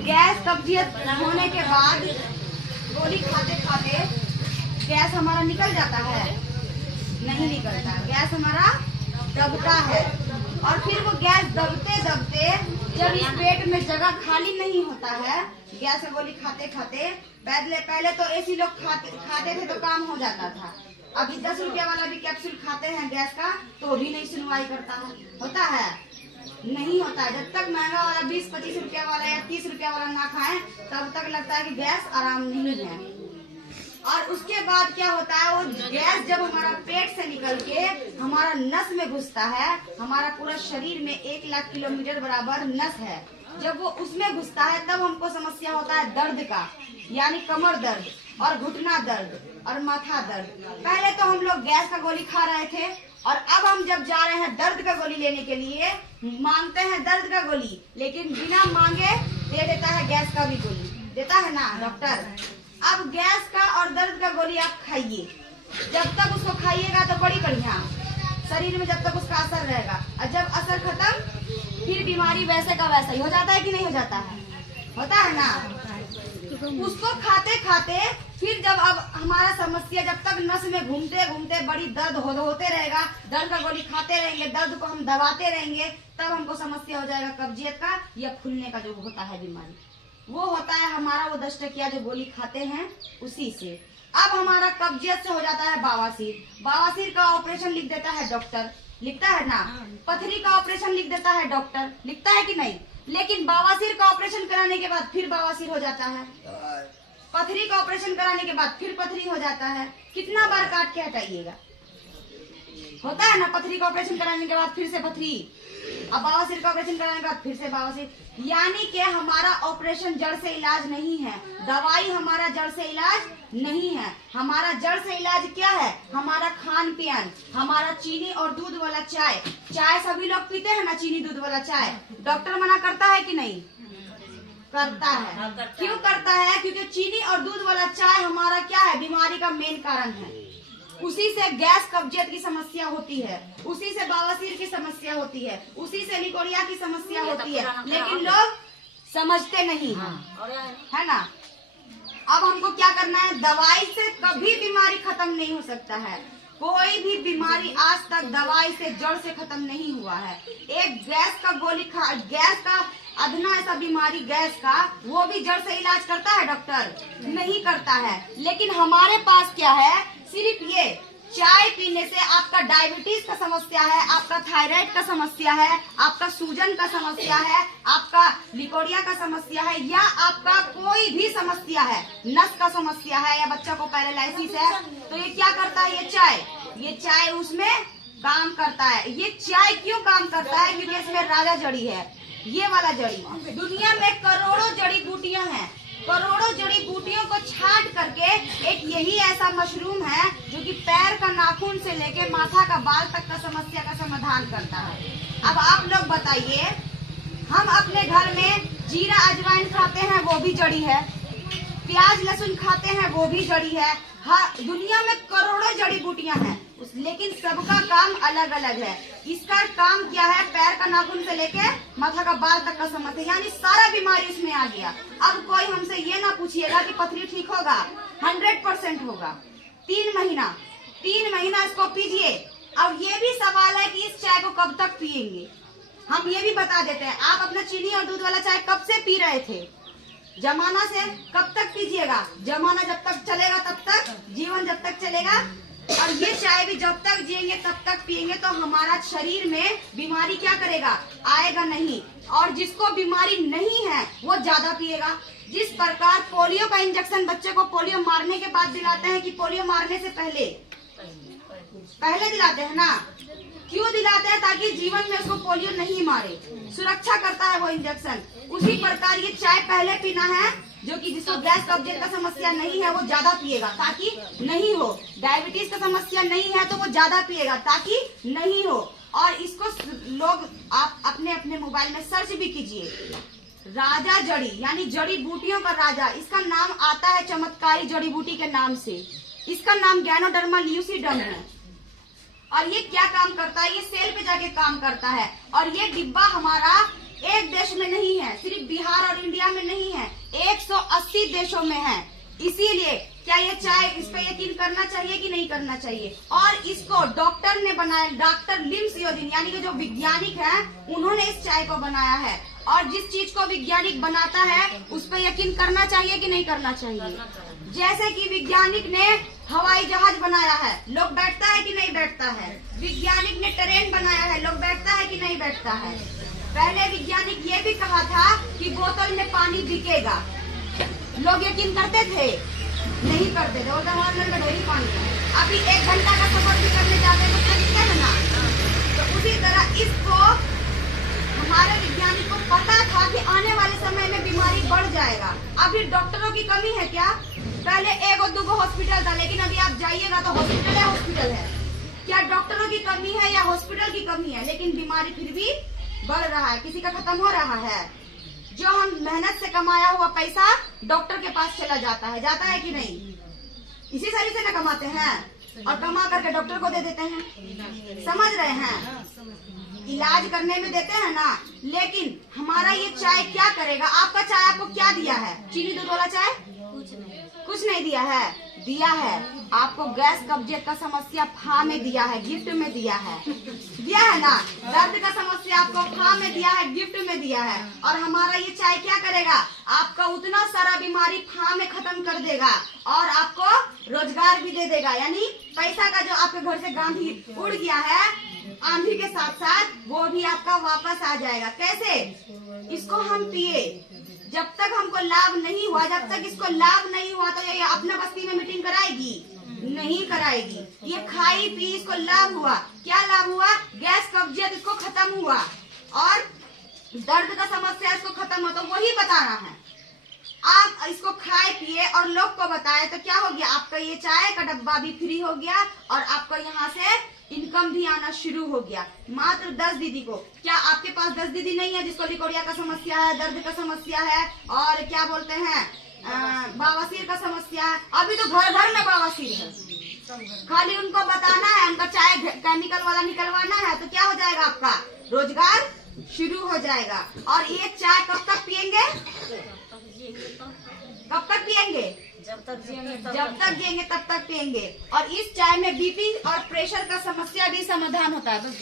Gas कब्जियत होने के बाद गोली खाते खाते गैस हमारा निकल जाता है? नहीं निकलता। गैस हमारा दबता है और फिर वो गैस दबते दबते जब इस पेट में जगह खाली नहीं होता है, गैस का गोली खाते खाते पहले तो ऐसी लोग खाते थे तो काम हो जाता था। अभी 10 रुपया वाला भी कैप्सूल खाते हैं गैस का तो भी नहीं सुनवाई करता है। होता है? नहीं होता है। जब तक महंगा वाला 20-25 रुपया वाला या 30 रुपया वाला ना खाएं तब तक लगता है कि गैस आराम नहीं है। और उसके बाद क्या होता है, वो गैस जब हमारा पेट से निकल के हमारा नस में घुसता है, हमारा पूरा शरीर में 1 लाख किलोमीटर बराबर नस है, जब वो उसमें घुसता है तब हमको समस्या होता है दर्द का, यानी कमर दर्द और घुटना दर्द और माथा दर्द। पहले तो हम लोग गैस का गोली खा रहे थे और अब हम जब जा रहे हैं दर्द का गोली लेने के लिए, मांगते हैं दर्द का गोली, लेकिन बिना मांगे दे देता है गैस का भी गोली। देता है ना डॉक्टर? अब गैस का और दर्द का गोली आप खाइए। जब तक उसको खाइएगा तो बड़ी बढ़िया, शरीर में जब तक उसका असर रहेगा, और जब असर खत्म फिर बीमारी वैसे का वैसा ही हो जाता है कि नहीं हो जाता है? होता है ना? उसको खाते खाते फिर जब अब हमारा समस्या जब तक नस में घूमते घूमते बड़ी दर्द होते रहेगा, दर्द का गोली खाते रहेंगे, दर्द को हम दबाते रहेंगे, तब हमको समस्या हो जाएगा कब्जियत का या फूलने का जो होता है बीमारी। वो होता है हमारा वो 10 टकिया जो गोली खाते हैं उसी से। अब हमारा कब्जियत से हो जाता है बवासीर। बवासीर का ऑपरेशन लिख देता है डॉक्टर, लिखता है ना? पथरी का ऑपरेशन लिख देता है डॉक्टर, लिखता है कि नहीं? लेकिन बवासीर का ऑपरेशन कराने के बाद फिर बवासीर हो जाता है, पथरी का ऑपरेशन कराने के बाद फिर पथरी हो जाता है। कितना बार काट के हटाइएगा? होता है ना? पथरी का ऑपरेशन कराने के बाद फिर से पथरी, अब बवासीर का ऑपरेशन कराने के बाद फिर से बवासीर। यानी कि हमारा ऑपरेशन जड़ से इलाज नहीं है, दवाई हमारा जड़ से इलाज नहीं है। हमारा जड़ से इलाज क्या है? हमारा खान पान, हमारा चीनी और दूध वाला चाय। चाय सभी लोग पीते हैं ना, चीनी दूध वाला चाय। डॉक्टर मना करता है कि नहीं? करता है। क्यों करता है? क्योंकि चीनी और दूध वाला चाय हमारा क्या है? बीमारी का मेन कारण है। उसी से गैस कब्जियत की समस्या होती है, उसी से बवासीर की समस्या होती है, उसी से लिकोरिया की समस्या होती है, लेकिन लोग समझते नहीं है ना? अब हमको क्या करना है? दवाई से कभी बीमारी खत्म नहीं हो सकता है। कोई भी बीमारी आज तक दवाई से जड़ से खत्म नहीं हुआ है। एक गैस का गोली गैस का अधना ऐसा बीमारी गैस का, वो भी जड़ से इलाज करता है डॉक्टर? नहीं करता है। लेकिन हमारे पास क्या है? सिर्फ ये चाय पीने से आपका डायबिटीज का समस्या है, आपका थायराइड का समस्या है, आपका सूजन का समस्या है, आपका लिकोरिया का समस्या है, या आपका कोई भी समस्या है, नस का समस्या है, या बच्चा को पैरालिसिस है, तो ये क्या करता है? ये चाय उसमें काम करता है। ये चाय क्यों काम करता है? क्योंकि इसमें राजा जड़ी है, ये वाला जड़ी। दुनिया में करोड़ों जड़ी बूटियां हैं, करोड़ों जड़ी बूटियों को छांट करके एक यही ऐसा मशरूम है जो कि पैर का नाखून से लेके माथा का बाल तक का समस्या का समाधान करता है। अब आप लोग बताइए, हम अपने घर में जीरा अजवाइन खाते हैं, वो भी जड़ी है, प्याज लहसुन खाते हैं, वो भी जड़ी है। हाँ, दुनिया में करोड़ों जड़ी बूटियां हैं, लेकिन सबका काम अलग अलग है। इसका काम क्या है? पैर का नाखून से लेके माथा का बाल तक का समस्या, यानी सारा बीमारी उसमें आ गया। अब कोई हमसे ये ना पूछिएगा कि पथरी ठीक होगा, 100% होगा। 3 महीना इसको पीजिए। अब ये भी सवाल है कि इस चाय को कब तक पियेंगे? हम ये भी बता देते हैं, आप अपना चीनी और दूध वाला चाय कब से पी रहे थे? जमाना से। कब तक पीजिएगा? जमाना जब तक चलेगा तब तक, जीवन जब तक चलेगा, और ये चाय भी जब तक जिएंगे तब तक पिएंगे। तो हमारा शरीर में बीमारी क्या करेगा? आएगा नहीं। और जिसको बीमारी नहीं है वो ज्यादा पिएगा। जिस प्रकार पोलियो का इंजेक्शन बच्चे को पोलियो मारने के बाद दिलाते हैं कि पोलियो मारने से पहले दिलाते हैं ना? क्यों दिलाते हैं? ताकि जीवन में उसको पोलियो नहीं मारे, सुरक्षा करता है वो इंजेक्शन। उसी प्रकार ये चाय पहले पीना है, जो कि जिसको गैस कब्जियत का समस्या नहीं है वो ज्यादा पिएगा ताकि नहीं हो। डायबिटीज का समस्या नहीं है तो वो ज्यादा पिएगा ताकि नहीं हो। और इसको लोग आप अपने अपने मोबाइल में सर्च भी कीजिए, राजा जड़ी, यानी जड़ी बूटियों का राजा। इसका नाम आता है चमत्कारी जड़ी बूटी के नाम से। इसका नाम गैनोडर्मा ल्यूसीडम है। और ये क्या काम करता है? ये सेल पे जाके काम करता है। और ये डिब्बा हमारा एक देश में नहीं है, सिर्फ बिहार और इंडिया में नहीं है, 180 देशों में है। इसीलिए क्या ये चाय, इस पे यकीन करना चाहिए कि नहीं करना चाहिए। और इसको डॉक्टर ने बनाया, डॉक्टर लिम सियोदिन यानी कि जो वैज्ञानिक है, उन्होंने इस चाय को बनाया है। और जिस चीज को वैज्ञानिक बनाता है उस पर यकीन करना चाहिए कि नहीं करना चाहिए। जैसे कि वैज्ञानिक ने हवाई जहाज बनाया है, लोग बैठता है कि नहीं बैठता है। वैज्ञानिक ने ट्रेन बनाया है, लोग बैठता है कि नहीं बैठता है। पहले वैज्ञानिक ये भी कहा था कि बोतल में पानी बिकेगा, लोग यकीन करते थे? नहीं करते थे, बोलते हमारे अंदर ढेरी पानी है। अभी 1 घंटा का सफर भी करने जाते हैं तो खरीदते हैं ना। तो उसी तरह इसको हमारे वैज्ञानिक को पता था कि आने वाले समय में बीमारी बढ़ जाएगा। अभी डॉक्टरों की कमी है क्या? पहले 1-2 हॉस्पिटल था, लेकिन अभी आप जाइएगा तो हॉस्पिटल है। क्या डॉक्टरों की कमी है या हॉस्पिटल की कमी है? लेकिन बीमारी फिर भी बढ़ रहा है, किसी का खत्म हो रहा है। जो हम मेहनत से कमाया हुआ पैसा डॉक्टर के पास चला जाता है कि नहीं? इसी सरी से न कमाते हैं और कमा करके डॉक्टर को दे देते हैं। समझ रहे हैं? इलाज करने में देते हैं ना। लेकिन हमारा ये चाय क्या करेगा? आपका चाय आपको क्या दिया है? चीनी दूध वाला चाय कुछ नहीं दिया है। दिया है आपको गैस कब्जियत का समस्या फा में दिया है, गिफ्ट में दिया है। दिया है ना। दर्द का समस्या आपको फा में दिया है, गिफ्ट में दिया है। और हमारा ये चाय क्या करेगा? आपका उतना सारा बीमारी फा में खत्म कर देगा और आपको रोजगार भी दे देगा। यानी पैसा का जो आपके घर से गांधी उड़ गया है आंधी के साथ साथ, वो भी आपका वापस आ जाएगा। कैसे? इसको हम पिए, जब तक हमको लाभ नहीं हुआ, जब तक इसको लाभ नहीं हुआ तो ये अपना बस्ती में मीटिंग कराएगी? नहीं कराएगी। ये खाई पी, इसको लाभ हुआ। क्या लाभ हुआ? गैस कब्जियत इसको खत्म हुआ और दर्द का समस्या इसको खत्म हुआ। तो वही बताना है। आप इसको खाए पिए और लोग को बताए तो क्या हो गया? आपका ये चाय का डब्बा भी फ्री हो गया और आपको यहाँ से इनकम भी आना शुरू हो गया। मात्र 10 दीदी को। क्या आपके पास 10 दीदी नहीं है जिसको लिकोड़िया का समस्या है, दर्द का समस्या है और क्या बोलते हैं बवासीर का समस्या है? अभी तो घर घर में बवासीर है। खाली उनको बताना है, उनका चाय केमिकल वाला निकलवाना है तो क्या हो जाएगा? आपका रोजगार शुरू हो जाएगा। और ये चाय कब तक पियेंगे? कब तक पियेंगे? जब तक जिएंगे तब तक पियेंगे। और इस चाय में बीपी और प्रेशर का समस्या भी समाधान होता है।